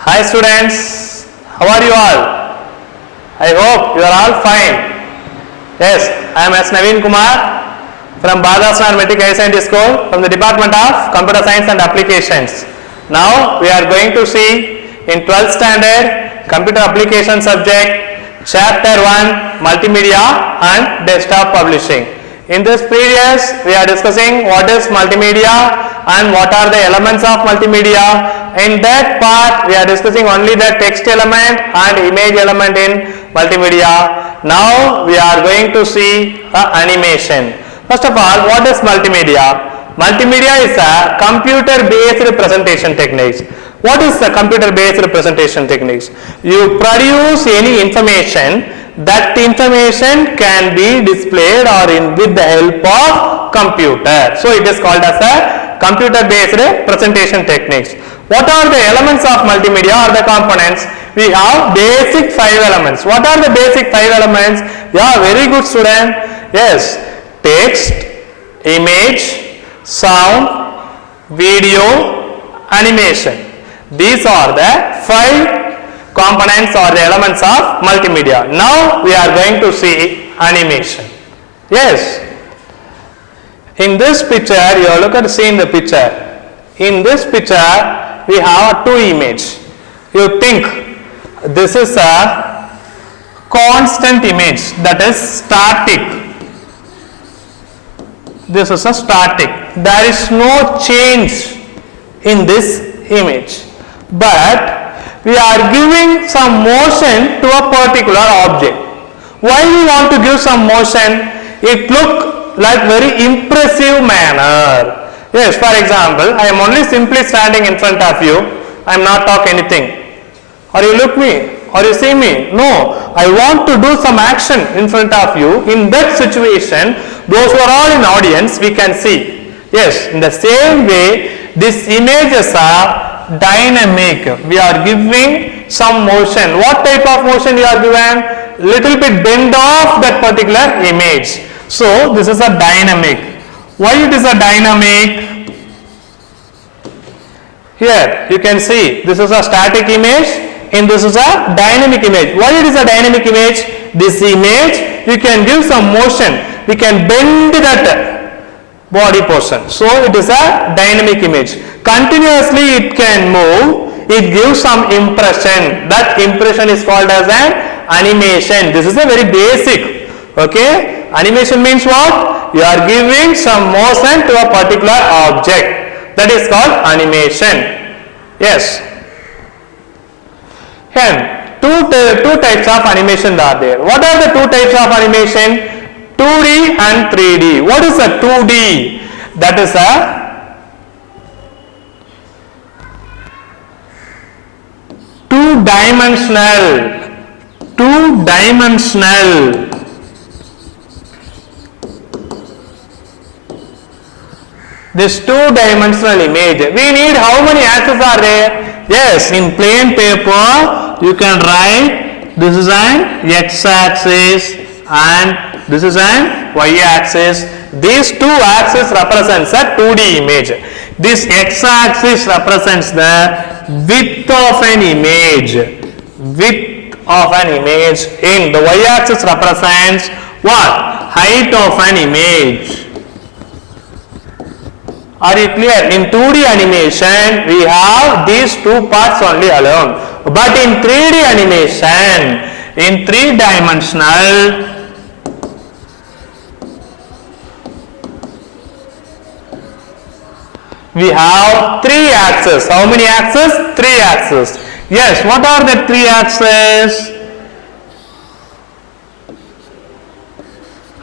Hi students, how are you all? I hope you are all fine. Yes, I am S. Naveen Kumar from Bharathidhasanar Matric School from the Department of Computer Science and Applications. Now we are going to see in 12th standard Computer Application subject Chapter 1 Multimedia and Desktop Publishing. In this previous we are discussing what is multimedia and what are the elements of multimedia. In that part we are discussing only the text element and image element in multimedia. Now we are going to see animation. First of all, what is multimedia? Multimedia is a computer based presentation techniques. What is the computer based presentation techniques? You produce any information, that information can be displayed or with the help of computer. So it is called as a computer based presentation techniques. What are the elements of multimedia or the components? We have basic 5 elements. What are the basic 5 elements? Yeah, very good student. Yes, text, image, sound, video, animation. These are the 5 components or the elements of multimedia. Now we are going to see animation. Yes. In this picture, you look at seeing the picture. In this picture, we have 2 images. You think this is a constant image, that is static. This is a static. There is no change in this image. But we are giving some motion to a particular object. Why we want to give some motion? It look like very impressive manner. Yes, for example, I am only simply standing in front of you. I am not talking anything. Or you look me, or you see me. No, I want to do some action in front of you. In that situation, those who are all in audience, we can see. Yes, in the same way, these images are dynamic. We are giving some motion. What type of motion you are given? Little bit bend off that particular image. So this is a dynamic. Why it is a dynamic? Here you can see this is a static image and this is a dynamic image. Why it is a dynamic image? This image you can give some motion. We can bend that body portion. So it is a dynamic image. Continuously it can move. It gives some impression. That impression is called as an animation. This is a very basic. Okay. Animation means what? You are giving some motion to a particular object. That is called animation. Yes. Here, two types of animation are there. What are the 2 types of animation? 2D and 3D. What is a 2D? That is a two-dimensional. This two-dimensional image. We need how many axes are there? Yes, in plain paper you can write this is an x-axis and this is an y-axis. These 2 axes represents a 2D image. This x-axis represents the width of an image. Width of an image. In the y-axis represents what? Height of an image. Are you clear? In 2D animation, we have these 2 parts only alone. But in 3D animation, in 3-dimensional, we have 3 axes. How many axes? 3 axes. Yes, what are the 3 axes?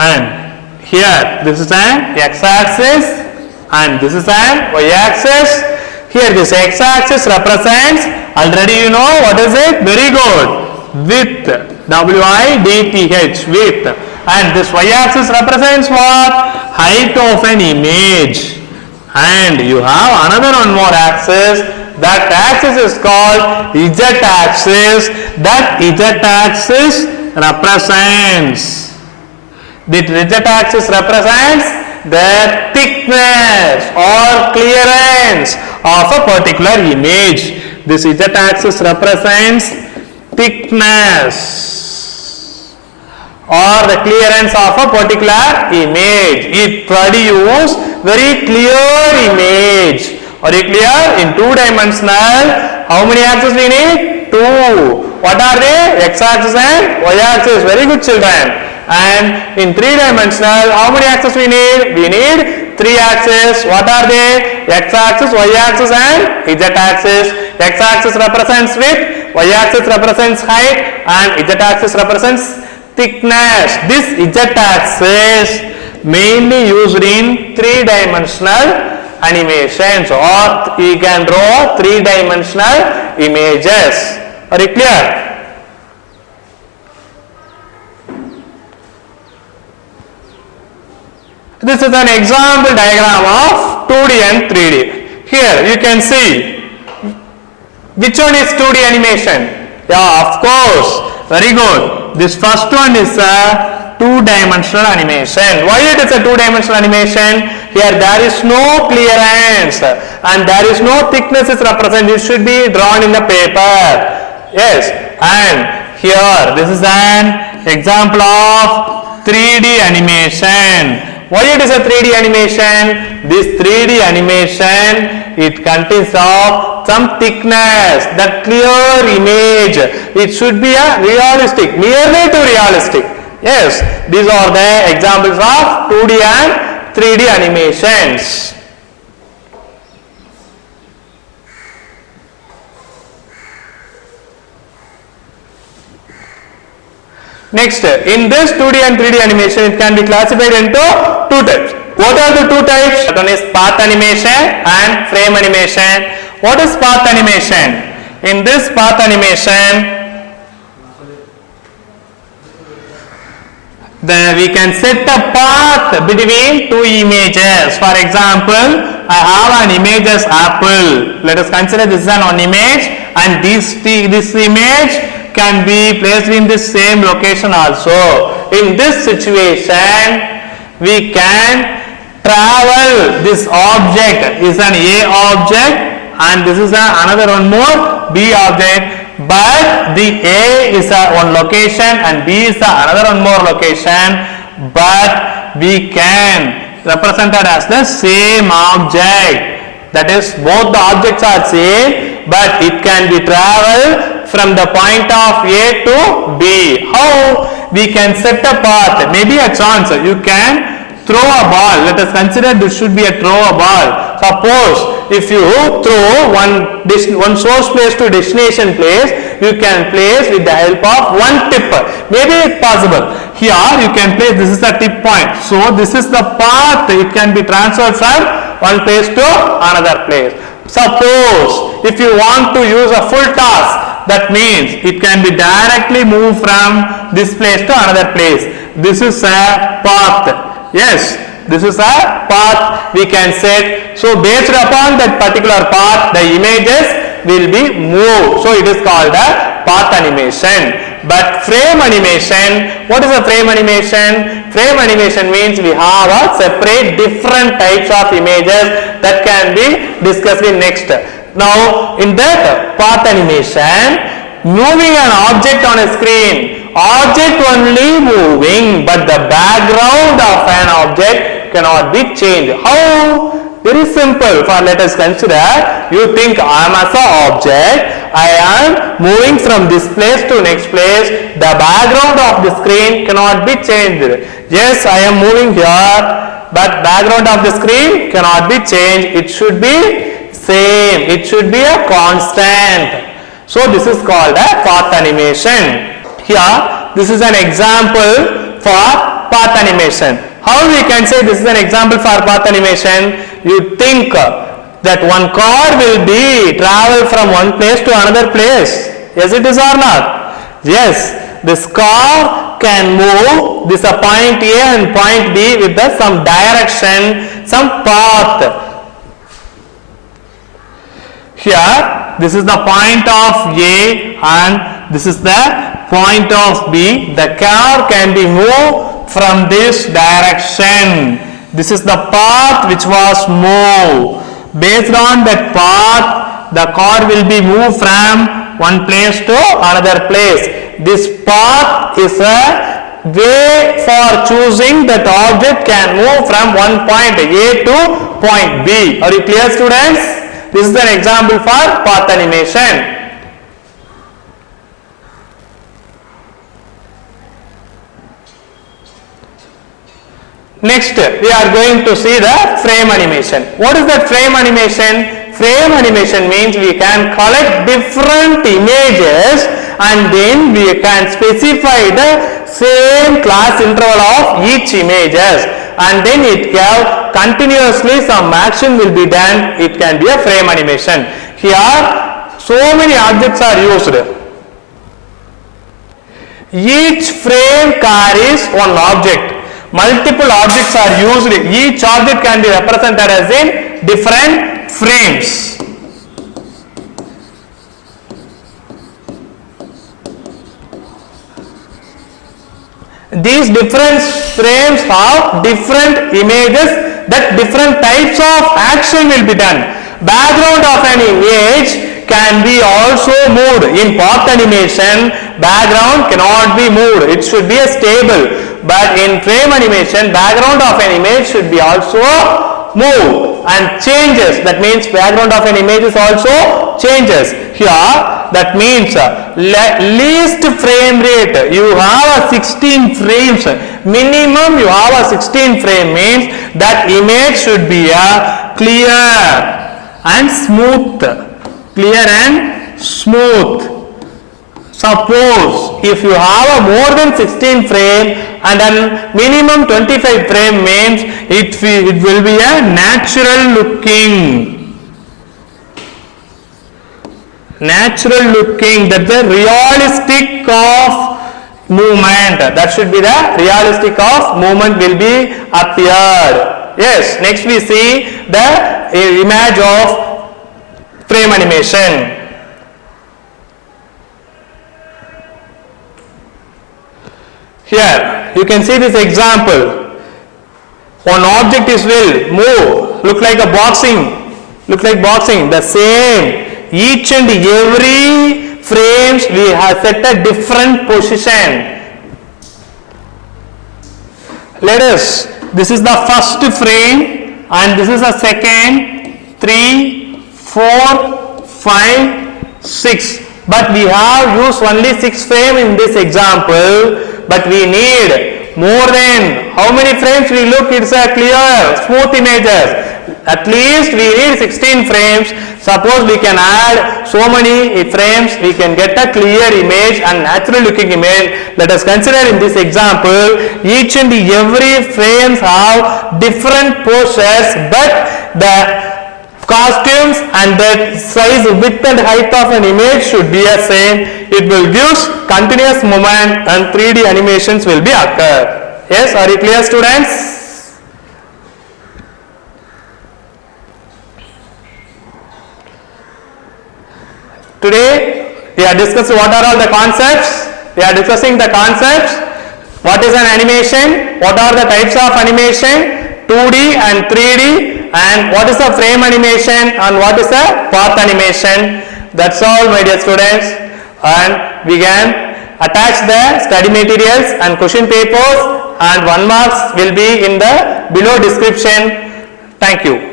And here, this is an x-axis. And this is an y-axis. Here this x-axis represents, already you know what is it? Very good. Width. W-I-D-T-H. Width. And this y-axis represents what? Height of an image. And you have another one more axis. That axis is called z-axis. That z-axis represents. The z-axis represents the thickness or clearance of a particular image. This z-axis represents thickness or the clearance of a particular image. It produces very clear image. Are you clear? In two-dimensional, how many axes we need? Two. What are they? X-axis and Y-axis. Very good, children. And in three-dimensional, how many axes we need? We need three axes. What are they? X-axis, Y-axis and Z-axis. X-axis represents width, Y-axis represents height and Z-axis represents thickness. This Z-axis mainly used in three-dimensional animations, or you can draw three-dimensional images. Are you clear? This is an example diagram of 2D and 3D. Here you can see which one is 2D animation. Yeah, of course. Very good. This first one is a two-dimensional animation. Why it is a two-dimensional animation? Here there is no clearance and there is no thickness is represented. It should be drawn in the paper. Yes. And here this is an example of 3D animation. Why it is a 3D animation? This 3D animation, it contains of some thickness, that clear image. It should be a realistic, nearly to realistic. Yes, these are the examples of 2D and 3D animations. Next, in this 2D and 3D animation, it can be classified into two types. What are the two types? One is path animation and frame animation. What is path animation? In this path animation, we can set a path between two images. For example, I have an image as apple. Let us consider this is an one image, and this image can be placed in the same location also. In this situation, we can travel. This object is an A object and this is another one more B object, but the A is one location and B is another one more location, but we can represent it as the same object. That is, both the objects are same, but it can be traveled from the point of A to B. How? We can set a path. Maybe a chance. You can throw a ball. Let us consider this should be a throw a ball. Suppose if you throw one source place to destination place, you can place with the help of one tip. Maybe it's possible. Here you can place, this is the tip point. So this is the path. It can be transferred from one place to another place. Suppose if you want to use a full task, that means it can be directly moved from this place to another place. This is a path. Yes, this is a path we can set. So based upon that particular path, the images will be moved. So it is called a path animation. But frame animation, what is a frame animation? Frame animation means we have a separate different types of images that can be discussed in next. Now in that path animation, moving an object on a screen, object only moving, but the background of an object cannot be changed. How? Very simple. For let us consider, you think I am as an object, I am moving from this place to next place, the background of the screen cannot be changed. Yes, I am moving here, but background of the screen cannot be changed. It should be same. It should be a constant. So this is called a path animation. Here, this is an example for path animation. How we can say this is an example for path animation? You think that one car will be travel from one place to another place. Yes, it is or not? Yes, this car can move this a point A and point B with some direction, some path. Here, this is the point of A and this is the point of B. The car can be moved from this direction. This is the path which was moved. Based on that path, the car will be moved from one place to another place. This path is a way for choosing that object can move from one point A to point B. Are you clear, students? This is an example for path animation. Next, we are going to see the frame animation. What is the frame animation? Frame animation means we can collect different images and then we can specify the same class interval of each images, and then it can continuously some action will be done. It can be a frame animation. Here, so many objects are used. Each frame carries one object. Multiple objects are used. Each object can be represented as in different frames. These different frames have different images, that different types of action will be done. Background of an image can be also moved. In path animation, background cannot be moved. It should be a stable. But in frame animation, background of an image should be also moved and changes. That means background of an image is also changes. Here, that means least frame rate. You have a 16 frames. Minimum you have a 16 frame means that image should be a clear and smooth. Clear and smooth. Suppose if you have a more than 16 frame and then minimum 25 frame means it will be a natural looking. Natural looking, that the realistic of movement. That should be the realistic of movement will be appeared. Yes, next we see the image of frame animation. Here you can see this example. One object is will move, look like a boxing, look like boxing. The same, each and every frames we have set a different position. Let us, this is the first frame and this is the second, 3, 4, 5, 6. But we have used only 6 frames in this example. But we need more than how many frames we look, it's a clear, smooth images. At least we need 16 frames. Suppose we can add so many frames, we can get a clear image and natural looking image. Let us consider in this example, each and every frames have different poses, but the costumes and the size, width and height of an image should be the same. It will give continuous movement and 3D animations will be occur. Yes, are you clear, students? Today we are discussing what are all the concepts. We are discussing the concepts. What is an animation? What are the types of animation? 2D and 3D, and what is the frame animation and what is the path animation. That's all, my dear students, and we can attach the study materials and question papers, and 1 marks will be in the below description. Thank you.